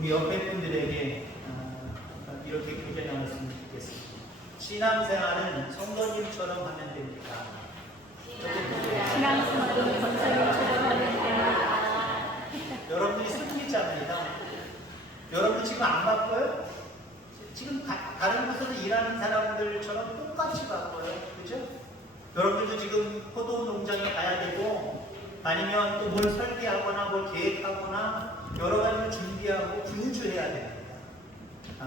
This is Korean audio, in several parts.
우리 옆에 분들에게 이렇게 교제 나눴으면 좋겠습니다. 신앙생활은 성도님처럼 하면 됩니다. 신앙생활은 권사님처럼 하면 됩니다. 여러분들이 승리자입니다. 여러분 지금 안 바빠요? 지금 다른 곳에서 일하는 사람들처럼 똑같이 바빠요. 그죠? 여러분들도 지금 포도 농장에 가야 되고 아니면 또 뭘 설계하거나 뭘 계획하거나 여러 가지를 준비하고 분주해야 됩니다.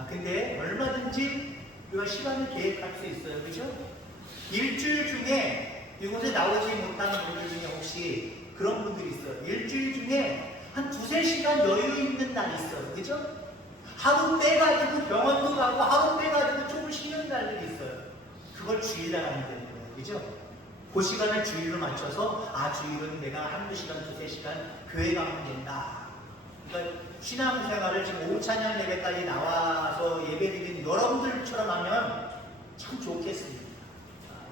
근데 얼마든지 우리가 시간을 계획할 수 있어요. 그죠? 일주일 중에 이곳에 나오지 못하는 분들 중에 혹시 그런 분들이 있어요. 일주일 중에 한 2~3시간 여유 있는 날이 있어요. 그죠? 하루 빼가지고 병원도 가고 하루 빼가지고 조금 쉬는 날들이 있어요. 그걸 주일날 하면 되는 거예요. 그죠? 그 시간을 주일로 맞춰서 주일은 내가 1~2시간, 2~3시간 교회 가면 된다. 그러니까 신앙생활을 지금 오후 찬양 예배까지 나와서 예배드리는 여러분들처럼 하면 참 좋겠습니다.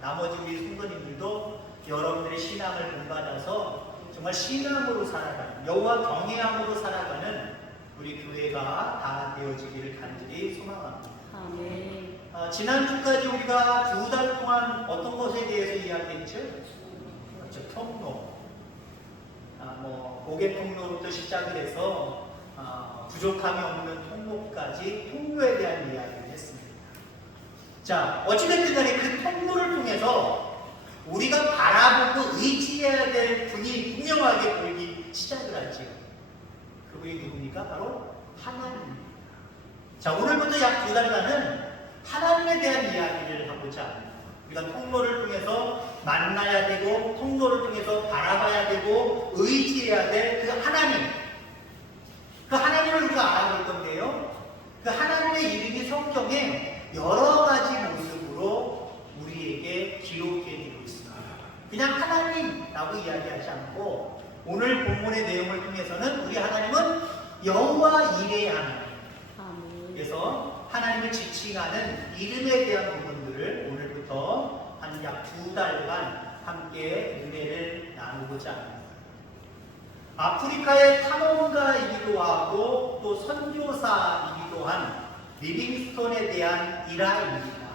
나머지 우리 성도님들도 여러분들의 신앙을 본받아서 정말 신앙으로 살아가는, 여호와 경외함으로 살아가는 우리 교회가 다 되어지기를 간절히 소망합니다. 아멘. 지난주까지 우리가 2달 동안 어떤 것에 대해서 이야기했죠? 그렇죠. 통로. 고객 통로부터 시작을 해서 부족함이 없는 통로까지 통로에 대한 이야기를 했습니다. 자, 어찌됐든 간에 그 통로를 통해서 우리가 바라보고 의지해야 될 분이 분명하게 보이기 시작을 하죠. 그분이 누굽니까? 바로 하나님입니다. 자, 오늘부터 약 2달간은 하나님에 대한 이야기를 하고자 합니다. 우리가 통로를 통해서 만나야 되고 통로를 통해서 바라봐야 되고 의지해야 될 그 하나님, 그 하나님을 우리가 알아볼 건데요, 그 하나님의 이름이 성경에 여러 가지 모습으로 우리에게 기록되어 있습니다. 그냥 하나님라고 이야기하지 않고 오늘 본문의 내용을 통해서는 우리 하나님은 여호와 이레 하나님, 그래서 하나님을 지칭하는 이름에 대한 부분들을 오늘부터 한 약 2달간 함께 은혜를 나누고자 합니다. 아프리카의 탐험가이기도 하고 또 선교사이기도 한 리빙스톤에 대한 일화입니다.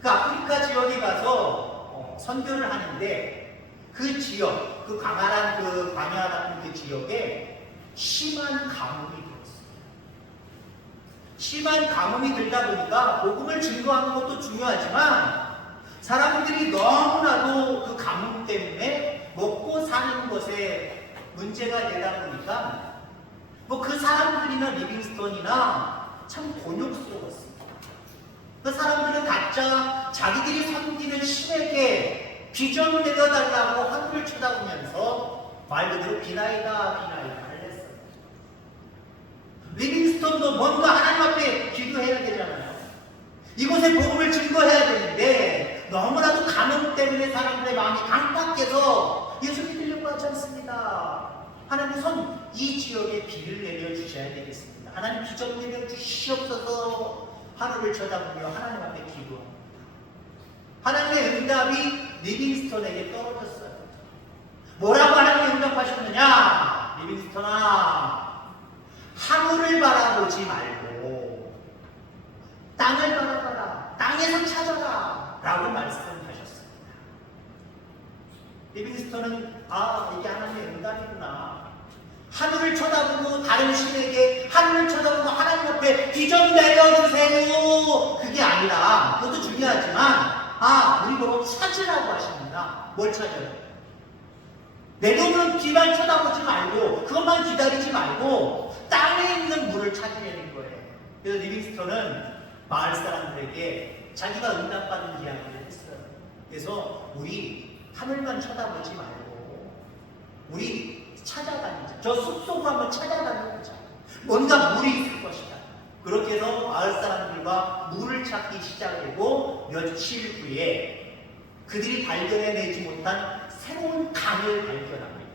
그 아프리카 지역에 가서 선교를 하는데 그 지역, 그 광활한 그 광야 같은 그 지역에 심한 가뭄이 들었어요. 심한 가뭄이 들다 보니까 복음을 증거하는 것도 중요하지만 사람들이 너무나도 그 가뭄 때문에 먹고 사는 것에 문제가 되다 보니까 그 사람들이나 리빙스톤이나 참 곤욕스러웠습니다. 그 사람들은 각자 자기들이 섬기는 신에게 비전 내려달라고 하늘을 쳐다보면서 말 그대로 비나이다를 했어요. 리빙스톤도 뭔가 하나님 앞에 기도해야 되잖아요. 이곳에 복음을 증거해야 되는데 너무나도 가뭄 때문에 사람들의 마음이 강팍해서 예수 믿으려고 하지 않습니다. 하나님 이 지역에 비를 내려주셔야 되겠습니다. 하나님 비전 내려주시옵소서. 하늘을 쳐다보며 하나님 앞에 기도합니다. 하나님의 응답이 리빙스톤에게 떨어졌어요. 뭐라고 하나님이 응답하셨느냐? 리빙스톤아, 하늘을 바라보지 말고 땅을 바라봐라. 땅에서 찾아라. 라고 말씀하셨습니다. 리빙스톤은 이게 하나님의 응답이구나. 하늘을 쳐다보고 다른 신에게 하늘을 쳐다보고 하나님 앞에 비전 내려주세요. 그게 아니라 그것도 중요하지만 우리 보고 찾으라고 하십니다. 뭘 찾아요? 내 눈은 비만 쳐다보지 말고 그것만 기다리지 말고 땅에 있는 물을 찾으려는 거예요. 그래서 리빙스톤은 마을 사람들에게 자기가 응답받은 이야기를 했어요. 그래서 우리 하늘만 쳐다보지 말고 우리 찾아다니자. 저 숲속으로 한번 찾아다녀보자. 뭔가 물이 있을 것이다. 그렇게 해서 마을 사람들과 물을 찾기 시작하고 며칠 후에 그들이 발견해내지 못한 새로운 강을 발견합니다.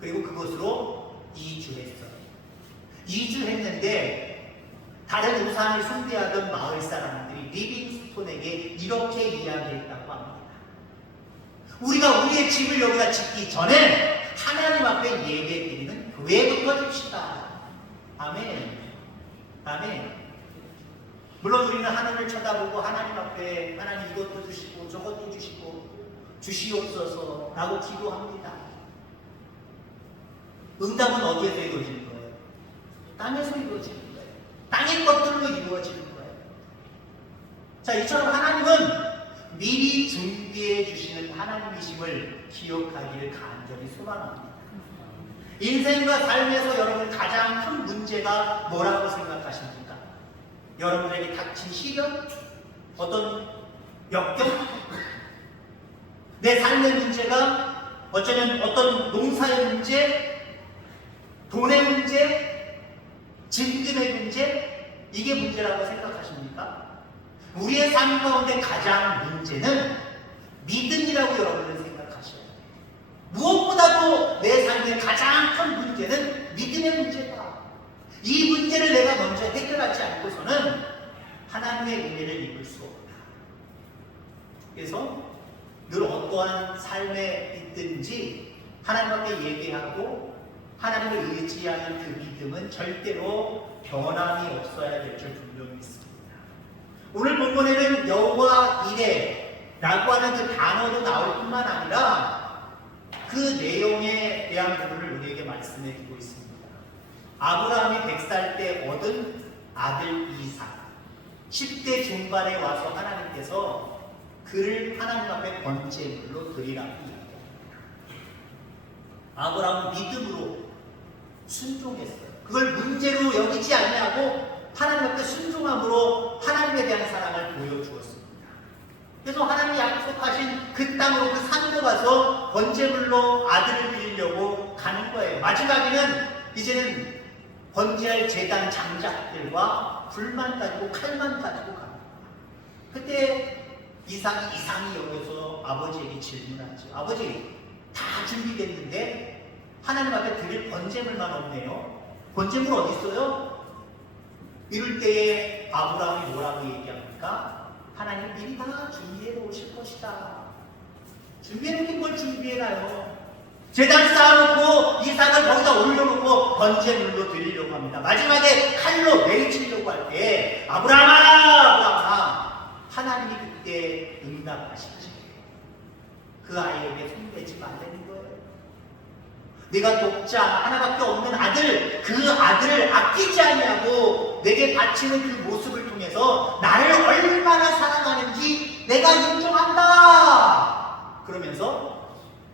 그리고 그것으로 이주했어요. 이주했는데 다른 우상을 숭배하던 마을 사람들이 리빙스톤에게 이렇게 이야기했다고 합니다. 우리가 우리의 집을 여기다 짓기 전에 하나님 앞에 예배드리는 왜부터 줍시다. 아멘. 아멘. 물론 우리는 하나님을 쳐다보고 하나님 앞에 하나님 이것도 주시고 저것도 주시고 주시옵소서 라고 기도합니다. 응답은 어디에서 이루어지는 거예요? 땅에서 이루어지는 거예요. 땅의 것들로 이루어지는 거예요. 자, 이처럼 하나님은 미리 준비해 주시는 하나님이심을 기억하기를 간절히 소망합니다. 인생과 삶에서 여러분 가장 큰 문제가 뭐라고 생각하십니까? 여러분에게 닥친 시련? 어떤 역경? 내 삶의 문제가 어쩌면 어떤 농사의 문제, 돈의 문제, 진금의 문제? 이게 문제라고 생각하십니까? 우리의 삶 가운데 가장 문제는 믿음이라고 여러분은 생각하셔야 돼요. 무엇보다도 내 삶의 가장 큰 문제는 믿음의 문제다. 이 문제를 내가 먼저 해결하지 않고서는 하나님의 은혜를 입을 수 없다. 그래서 늘 어떠한 삶에 있든지 하나님 앞에 예배하고 하나님을 의지하는 그 믿음은 절대로 변함이 없어야 될 줄 분명히 있습니다. 오늘 본문에는 여호와 이레라고 하는 그 단어도 나올 뿐만 아니라 그 내용에 대한 부분을 우리에게 말씀해 주고 있습니다. 아브라함이 100살 때 얻은 아들 이삭, 10대 중반에 와서 하나님께서 그를 하나님 앞에 번제물로 드리라고 이야기합니다. 아브라함은 믿음으로 순종했어요. 그걸 문제로 여기지 않냐고 하나님 앞에 순종함으로 하나님에 대한 사랑을 보여주었습니다. 그래서 하나님이 약속하신 그 땅으로 그 산으로 가서 번제물로 아들을 드리려고 가는 거예요. 마지막에는 이제는 번제할 제단 장작들과 불만 가지고 칼만 가지고 갑니다. 그때 이삭이 이상히 여겨서 아버지에게 질문하죠. 아버지, 다 준비됐는데 하나님 앞에 드릴 번제물만 없네요. 번제물 어디 있어요? 이럴 때에 아브라함이 뭐라고 얘기합니까? 하나님 미리 다 준비해 놓으실 것이다. 준비해 놓긴 걸 준비해놔요. 제단 쌓아놓고 이삭을 거기다 올려놓고 번제물로 드리려고 합니다. 마지막에 칼로 내리치려고 할 때 아브라함아 하나님이 그때 응답하시지. 그 아이에게 손대지 말라는 거예요. 내가 독자 하나밖에 없는 아들, 그 아들을 아끼지 않냐고 내게 바치는 그 모습을 통해서 나를 얼마나 사랑하는지 내가 인정한다. 그러면서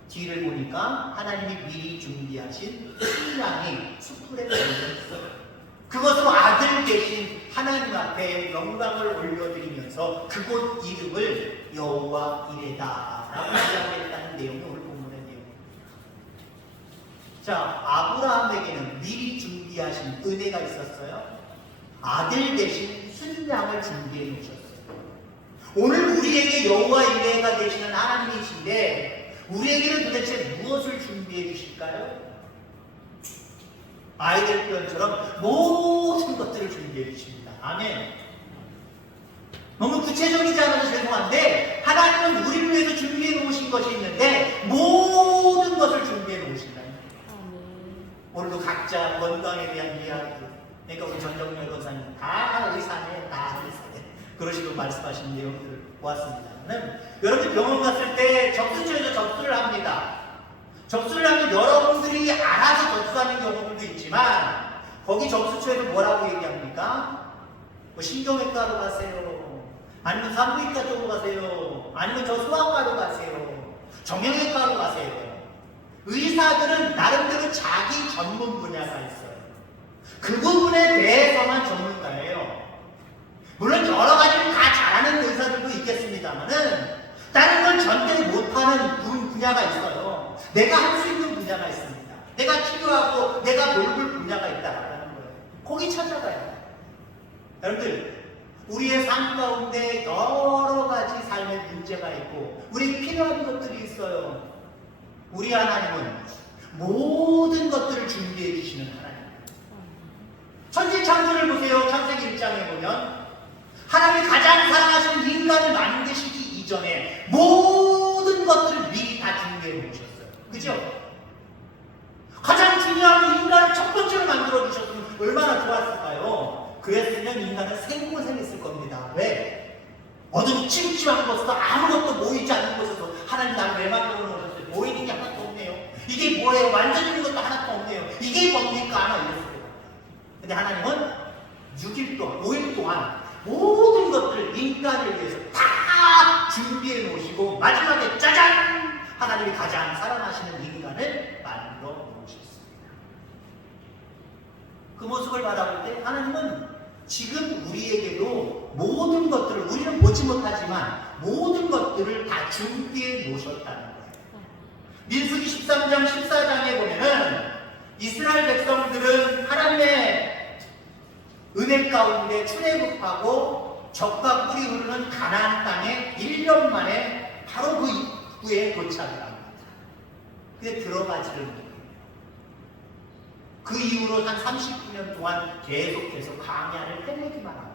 뒤를 보니까 하나님이 미리 준비하신 신랑이 숯불에 걸려있어요. 그것으로 아들 대신 하나님 앞에 영광을 올려드리면서 그곳 이름을 여호와 이레다라고 이야기했다는 내용이 오늘 본문의 내용입니다. 자, 아브라함에게는 미리 준비하신 은혜가 있었어요. 아들 대신 순양을 준비해 놓으셨어요. 오늘 우리에게 여호와 이레가 되시는 하나님이신데 우리에게는 도대체 무엇을 준비해 주실까요? 아이들 표현처럼 모든 것들을 준비해 주십니다. 아멘. 너무 구체적이지 않아서 죄송한데 하나님은 우리를 위해서 준비해 놓으신 것이 있는데 모든 것을 준비해 놓으신다. 오늘도 각자 건강에 대한 이야기, 그러니까 우리 전정열 권사님 다 의사네, 다 의사네 그러시고 말씀하신 내용들을 보았습니다는 여러분 병원 갔을 때 접수처에서 접수를 합니다. 접수를 하면 여러분들이 알아서 접수하는 경우들도 있지만 거기 접수처에서 뭐라고 얘기합니까? 뭐 신경외과로 가세요, 아니면 산부인과 쪽으로 가세요, 아니면 저 소아과로 가세요, 정형외과로 가세요. 의사들은 나름대로 자기 전문 분야가 있어요. 그 부분에 대해서만 전문가예요. 물론 여러 가지를 다 잘하는 의사들도 있겠습니다만은 다른 걸 전혀 못하는 분야가 있어요. 내가 할 수 있는 분야가 있습니다. 내가 치료하고 내가 돌볼 분야가 있다라는 거예요. 거기 찾아가요. 여러분들, 우리의 삶 가운데 여러 가지 삶의 문제가 있고 우리에게 필요한 것들이 있어요. 우리 하나님은 모든 것들을 준비해 주시는 하나님. 천지창조를 보세요. 창세기 1장에 보면 하나님이 가장 사랑하시는 인간을 만드시기 이전에 모든 것들을 미리 다 준비해 놓으셨어요. 그죠? 가장 중요한 인간을 생고생했을 겁니다. 왜? 어둠 침침한 곳에서 아무것도 모이지 않는 곳에서 하나님 나를 왜 만들어 놓으셨어요? 모이는 게 하나도 없네요. 이게 뭐예요? 만져지는 것도 하나도 없네요. 이게 뭡니까? 하나 이랬어요. 근데 하나님은 6일 동안, 5일 동안 모든 것들을 인간을 위해서 다 준비해 놓으시고 마지막에 짜잔! 하나님이 가장 사랑하시는 인간을 만들어 놓으셨습니다. 그 모습을 바라볼 때 하나님은 지금 우리에게도 모든 것들을 우리는 보지 못하지만 모든 것들을 다 준비해 놓으셨다는 거예요. 민수기 13장 14장에 보면은 이스라엘 백성들은 하나님의 은혜 가운데 출애굽하고 적과 꿀이 흐르는 가나안 땅에 1년 만에 바로 그 입구에 도착을 합니다. 근데 들어가지를 못해요. 그 이후로 한 39년 동안 계속해서 광야를 헤매기만 합니다.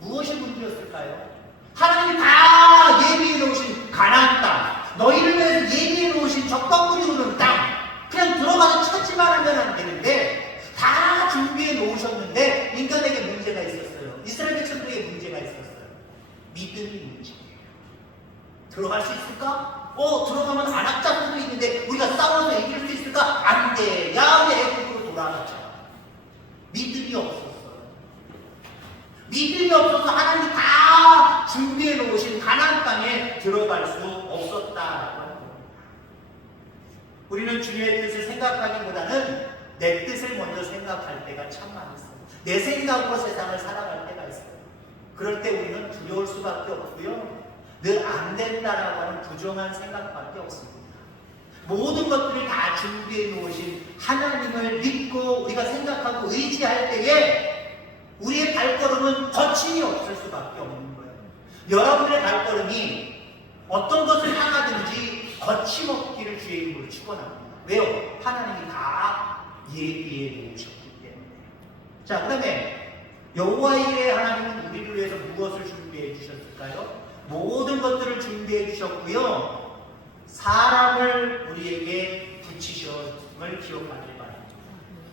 무엇이 문제였을까요? 하나님이 다 예비해 놓으신 가나안 땅, 너희를 위해서 예비해 놓으신 적과 꿀이 흐르는 땅, 그냥 들어가서 찾지만 하면 안 되는데 다 준비해 놓으셨는데 인간에게 문제가 있었어요. 이스라엘 백성들에게 문제가 있었어요. 믿음이 문제예요. 들어갈 수 있을까? 들어가면 안악자들도 있는데 우리가 싸워서 이길 수 있을까? 안 돼. 야외 애국으로 돌아가자. 믿음이 없었어요. 믿음이 없어서 하나님이 다 준비해 놓으신 가나안 땅에 들어갈 수 없었다라고 하는 겁니다. 우리는 주님의 뜻을 생각하기보다는 내 뜻을 먼저 생각할 때가 참 많았어요. 내 생각으로 세상을 살아갈 때가 있어요. 그럴 때 우리는 두려울 수밖에 없고요. 늘 안 된다라고 하는 부정한 생각밖에 없습니다. 모든 것들을 다 준비해 놓으신 하나님을 믿고 우리가 생각하고 의지할 때에 우리의 발걸음은 거침이 없을 수밖에 없는 거예요. 여러분의 발걸음이 어떤 것을 향하든지 거침없기를 주의 이름으로 축원합니다. 왜요? 하나님이 다 예비해 놓으셨기 때문에. 자, 그 다음에 여호와 이레 하나님은 우리를 위해서 무엇을 준비해 주셨을까요? 모든 것들을 준비해 주셨고요. 사람을 우리에게 붙이셨음을 기억하길 바랍니다.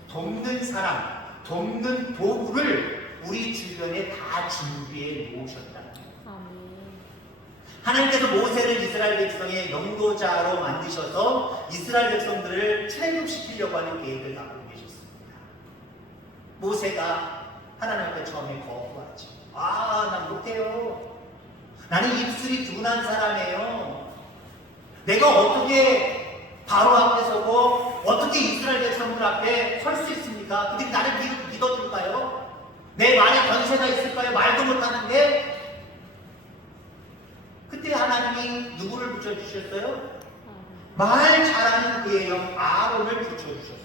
돕는 사람, 돕는 도구를 우리 주변에 다 준비해 놓으셨다. 하나님께서 모세를 이스라엘 백성의 영도자로 만드셔서 이스라엘 백성들을 출애굽시키려고 하는 계획을 갖고 계셨습니다. 모세가 하나님 앞에 처음에 거부하지. 난 못해요. 나는 입술이 둔한 사람이에요. 내가 어떻게 바로 앞에 서고 어떻게 이스라엘 백성들 앞에 설 수 있습니까? 그들이 나를 믿어줄까요? 내 말에 권세가 있을까요? 말도 못하는데. 그때 하나님이 누구를 붙여주셨어요? 말 잘하는 그의 형 아론을 붙여주셨어요.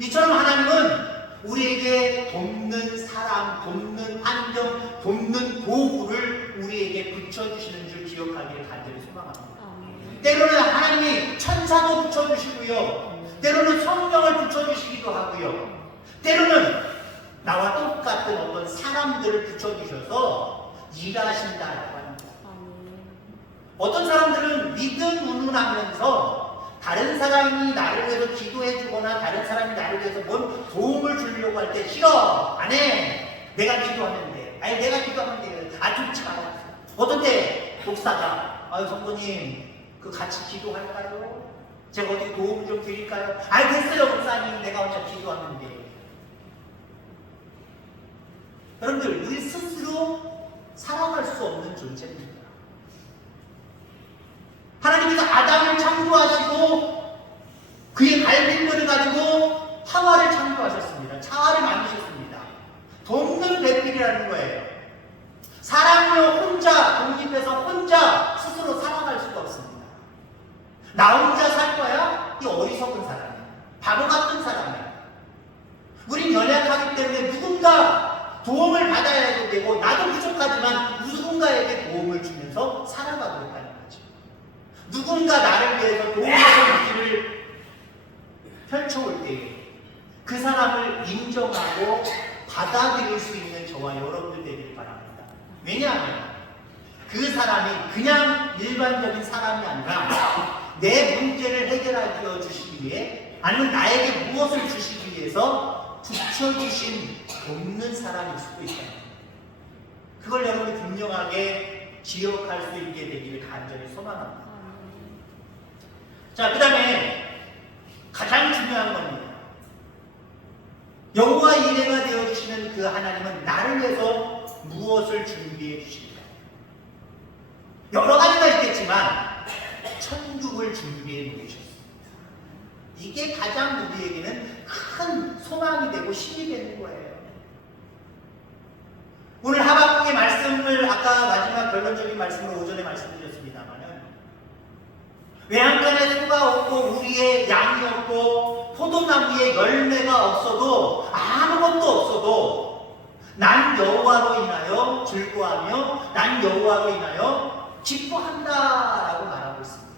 이처럼 하나님은 우리에게 돕는 사람, 돕는 환경, 돕는 도구를 우리에게 붙여주시는 줄 기억하기를 간절히 소망합니다. 때로는 하나님이 천사도 붙여주시고요. 때로는 성령을 붙여주시기도 하고요. 때로는 나와 똑같은 어떤 사람들을 붙여주셔서 일하신다라고 합니다. 어떤 사람들은 믿음 운운하면서 다른 사람이 나를 위해서 기도해주거나 다른 사람이 나를 위해서 뭔 도움을 주려고 할 때 싫어! 안 해! 내가 기도하면 돼. 내가 기도하면 돼. 좋지 마라. 어떤 때 목사가 성도님 같이 기도할까요? 제가 어떻게 도움 좀 드릴까요? 됐어요 목사님. 내가 혼자 기도하면 돼. 여러분들 우리 스스로 살아갈 수 없는 존재입니다. 하나님께서 아담을 창조하시고 그의 갈빗물을 가지고 하와를 창조하셨습니다. 차와를 만드셨습니다. 돕는 배필이라는 거예요. 사람을 혼자 독립해서 혼자 스스로 살아갈 수가 없습니다. 나 혼자 살 거야? 이 어리석은 사람이야. 바보 같은 사람이야. 우린 연약하기 때문에 누군가 도움을 받아야 되고 나도 부족하지만 누군가에게 도움을 주면서 살아가고 있다는 거죠. 누군가 나를 위해서 도움의 길을 펼쳐올 때에 그 사람을 인정하고 받아들일 수 있는 저와 여러분들 되기를 바랍니다. 왜냐하면 그 사람이 그냥 일반적인 사람이 아니라 내 문제를 해결하여 주시기 위해 아니면 나에게 무엇을 주시기 위해서 붙여주신 돕는 사람일 수도 있다. 그걸 여러분이 분명하게 기억할 수 있게 되기를 간절히 소망합니다. 자, 그 다음에 가장 중요한 겁니다. 여호와 이레가 되어주시는 그 하나님은 나를 위해서 무엇을 준비해 주십니까? 여러 가지가 있겠지만 천국을 준비해 놓으셨습니다. 이게 가장 우리에게는 큰 소망이 되고 힘이 되는 거예요. 오늘 하박국의 말씀을 아까 마지막 결론적인 말씀으로 오전에 말씀드렸습니다만은 외양간에 소가 없고 우리의 양이 없고 포도나무에 열매가 없어도 아무것도 없어도 난 여호와로 인하여 즐거워하며 난 여호와로 인하여 기뻐한다라고 말하고 있습니다.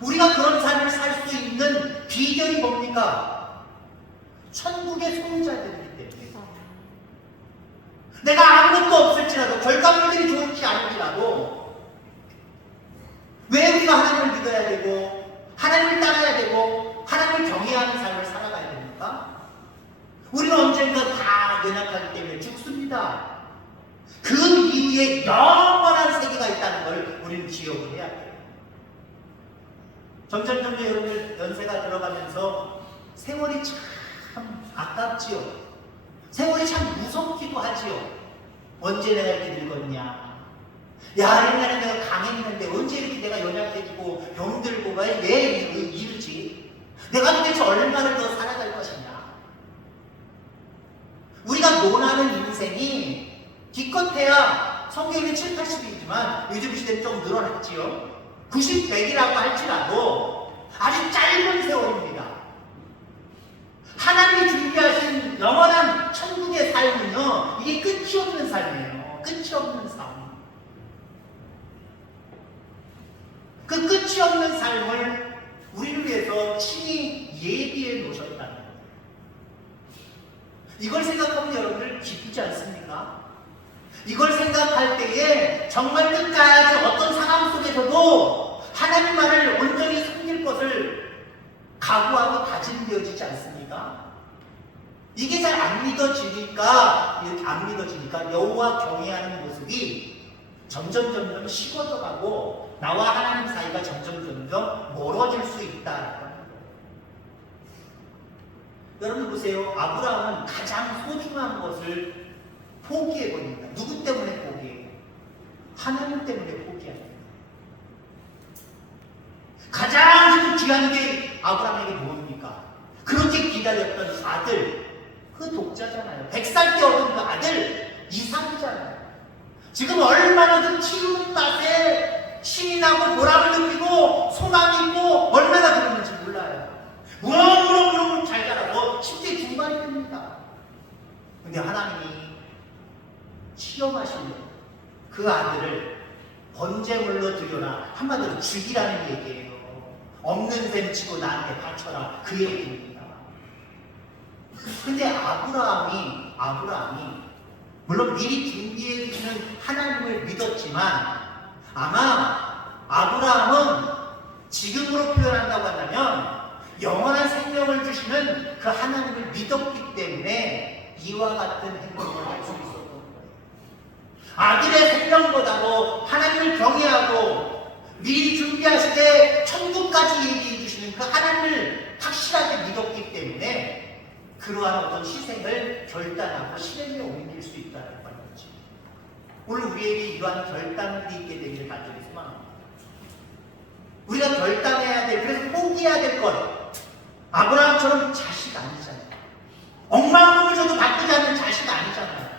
우리가 그런 삶을 살 수 있는 비결이 뭡니까? 천국의 소유자들이기 때문에 내가 아무것도 없을지라도 결과물들이 좋지 않을지라도 왜 우리가 하나님을 믿어야 되고 하나님을 따라야 되고 하나님을 경외하는 삶을 살아가야 됩니까? 우리는 언젠가 다 연약하기 때문에 죽습니다. 그 이후에 영원한 세계가 있다는 걸 우리는 기억을 해야 돼요. 점점 여러분들 연세가 들어가면서 세월이 참 아깝지요. 세월이 참 무섭기도 하지요. 언제 내가 이렇게 늙었냐. 야, 옛날에 내가 강했는데 언제 이렇게 내가 연약해지고 병들고 왜 이러지? 내가 도대체 얼마나 더 살아갈 것이냐. 우리가 논하는 인생이 기껏해야 성경에는 7, 80이지만 요즘 시대는 좀 늘어났지요. 90, 100이라고 할지라도 아주 짧은 세월입니다. 하나님이 준비하신 영원한 천국의 삶은요, 이게 끝이 없는 삶이에요. 끝이 없는 삶. 그 끝이 없는 삶을 우리를 위해서 친히 예비해 놓으셨다는 거예요. 이걸 생각하면 여러분들 기쁘지 않습니까? 이걸 생각할 때에 정말 끝까지 어떤 상황 속에서도 하나님만을 온전히 섬길 것을 각오하고 다짐되어지지 않습니까? 이게 잘 안 믿어지니까 여호와 경외하는 모습이 점점 식어져가고 나와 하나님 사이가 점점 멀어질 수 있다라는 거예요. 여러분 보세요. 아브라함은 가장 소중한 것을 포기해버립니다. 누구 때문에 포기해요? 하나님 때문에 포기합니다. 가장 귀한 게 아브라함에게 뭡니까? 그렇게 기다렸던 아들, 그 독자잖아요. 100살 때 얻은 그 아들 이삭이잖아요. 지금 얼마나 그 키우는 맛에 신이 나고 보람을 느끼고 소망이 있고 얼마나 그러는지 몰라요. 무럭무럭 잘 자라고 10대 중반이 됩니다. 근데 하나님이 시험하시는 그 아들을 번제물로 드려라. 한마디로 죽이라는 얘기예요. 없는 셈 치고 나한테 바쳐라. 그 얘기입니다. 근데 아브라함이 물론 미리 준비해 주시는 하나님을 믿었지만 아마 아브라함은 지금으로 표현한다고 한다면 영원한 생명을 주시는 그 하나님을 믿었기 때문에 이와 같은 행동을 할 수 있었던 거예요. 아들의 생명보다도 하나님을 경외하고 미리 준비하시되 천국까지 얘기해 주시는 그 하나님을 확실하게 믿었기 때문에 그러한 어떤 희생을 결단하고 실행에 옮길 수 있다는 거죠. 오늘 우리에게 이러한 결단이 있게 되기를 간절히 소망합니다. 우리가 결단해야 될, 그래서 포기해야 될 것, 아브라함처럼 자식 아니잖아요. 억만금을 줘도 바꾸지 않는 자식 아니잖아요.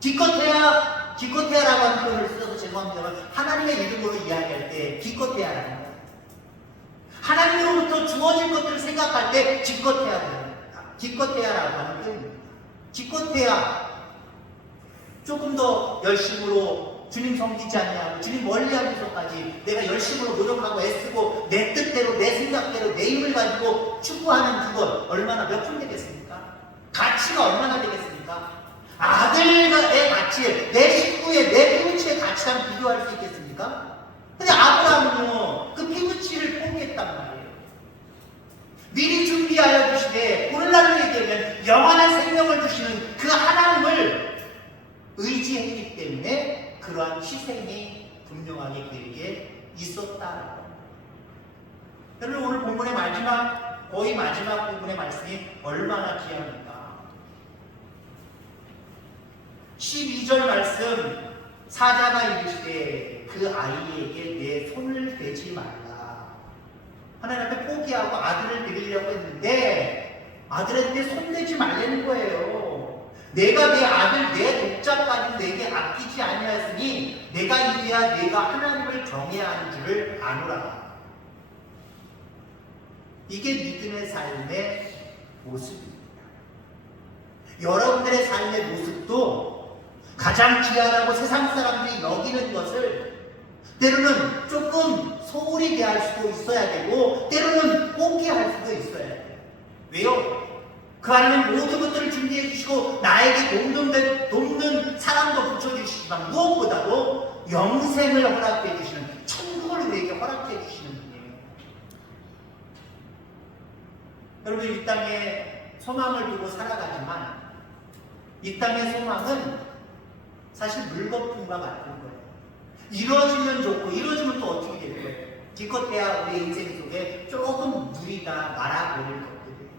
기껏해야라고 하는 표현을 써서 죄송합니다만 하나님의 이름으로 이야기할 때 기껏해야라는 거예요. 하나님으로부터 주어질 것들을 생각할 때 기껏해야라고 하는 표현입니다. 기껏해야 조금 더 열심으로 주님 섬기지 않냐고 주님 멀리하면서까지 내가 열심으로 노력하고 애쓰고 내 뜻대로 내 생각대로 내 힘을 가지고 추구하는 그것 얼마나 몇 푼 되겠습니까? 가치가 얼마나 되겠습니까? 아들의 가치, 내 식구의 내 피부치의 가치랑 비교할 수 있겠습니까? 근데 아브라함은요 그 피부치를 포기했단 말이에요. 미리 준비한 위하여 주시되, 오늘날로 얘기하면 영원한 생명을 주시는 그 하나님을 의지했기 때문에 그러한 희생이 분명하게 그에게 있었다. 여러분, 오늘 본문의 거의 마지막 부분의 말씀이 얼마나 귀합니까? 12절 말씀, 사자가 이르시되 그 아이에게 내 손을 대지 말라. 하나님 앞에 포기하고 아들을 드리려고 했는데 아들한테 손 대지 말라는 거예요. 내가 내 아들, 내 독자까지 내게 아끼지 아니하였으니 내가 이제야 내가 하나님을 경외해야 하는 줄을 아노라. 이게 믿음의 삶의 모습입니다. 여러분들의 삶의 모습도 가장 귀하다고 세상 사람들이 여기는 것을 때로는 조금 소홀히 대할 수도 있어야 되고 때로는 포기할 수도 있어야 돼요. 왜요? 그 안에는 모든 것들을 준비해 주시고 나에게 돕는 사람도 붙여주시지만 무엇보다도 영생을 허락해 주시는, 천국을 우리에게 허락해 주시는 분이에요. 여러분, 이 땅에 소망을 두고 살아가지만 이 땅의 소망은 사실 물거품과 같은 거예요. 이루어지면 좋고 이루어지면 또 어떻게 될 거예요? 기껏해야 우리 인생 속에 조금 누리다 말아버릴 것들이에요.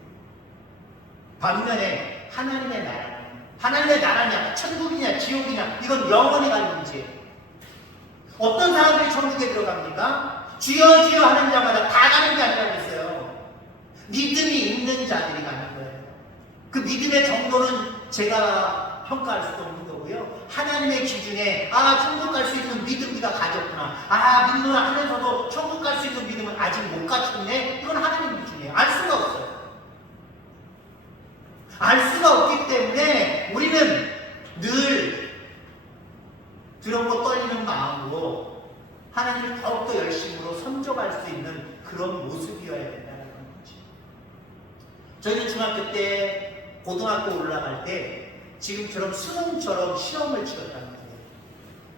반면에 하나님의 나라냐, 천국이냐, 지옥이냐, 이건 영원히 갈 문제예요. 어떤 사람들이 천국에 들어갑니까? 주여 주여 하는 자마다 다 가는 게 아니라 그랬어요. 믿음이 있는 자들이 가는 거예요. 그 믿음의 정도는 제가 평가할 수도 없는 거고요. 하나님의 기준에 천국 갈 수 있는 믿음 우리가 가졌구나, 믿노라 하면서도 천국 갈 수 있는 믿음은 아직 못 갖췄네, 이건 하나님 기준이에요. 알 수가 없어요. 알 수가 없기 때문에 우리는 늘 두렵고 떨리는 마음으로 하나님을 더욱더 열심으로 섬겨갈 수 있는 그런 모습이어야 된다는 거죠. 저희는 중학교 때, 고등학교 올라갈 때 지금처럼 수능처럼 시험을 치렀다는 거예요.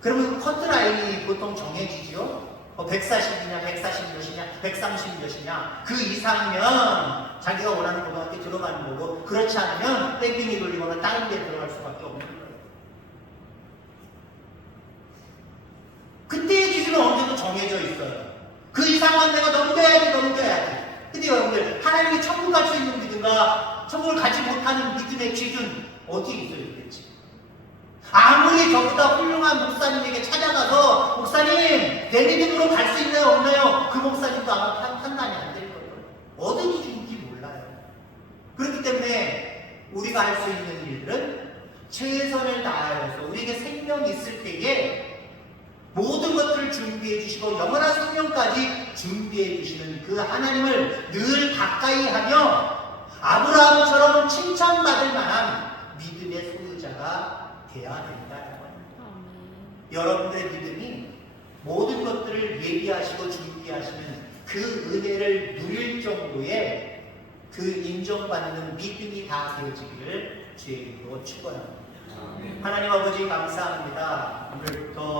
그러면 커트라인이 보통 정해지죠. 140이냐, 140 몇이냐, 130 몇이냐, 그 이상이면 자기가 원하는 고등학교에 들어가는 거고, 그렇지 않으면 뺑뺑이 돌리거나 다른 데 들어갈 수밖에 없는 거예요. 그때의 기준은 언제도 정해져 있어요. 그 이상만 내가 넘겨야지. 근데 여러분들, 하나님이 천국 갈 수 있는 믿음과 천국을 가지 못하는 믿음의 기준 어디에 있어야 되겠지? 아무리 저보다 훌륭한 목사님에게 찾아가서 목사님 내 믿음으로 갈 수 있나요 없나요? 그 목사님도 아마 판단이 안 될 거예요. 어느 기준인지 몰라요. 그렇기 때문에 우리가 할 수 있는 일들은 최선을 다하여서 우리에게 생명이 있을 때에 모든 것들을 준비해 주시고 영원한 생명까지 준비해 주시는 그 하나님을 늘 가까이 하며 아브라함처럼 칭찬받을 만한 믿음의 소유자가 되어야 된다는 겁니다. 여러분들의 믿음이 모든 것들을 예비하시고 준비하시는 그 은혜를 누릴 정도의 그 인정받는 믿음이 다 되어지기를 주의 이름으로 축원합니다. 하나님 아버지 감사합니다. 오늘부터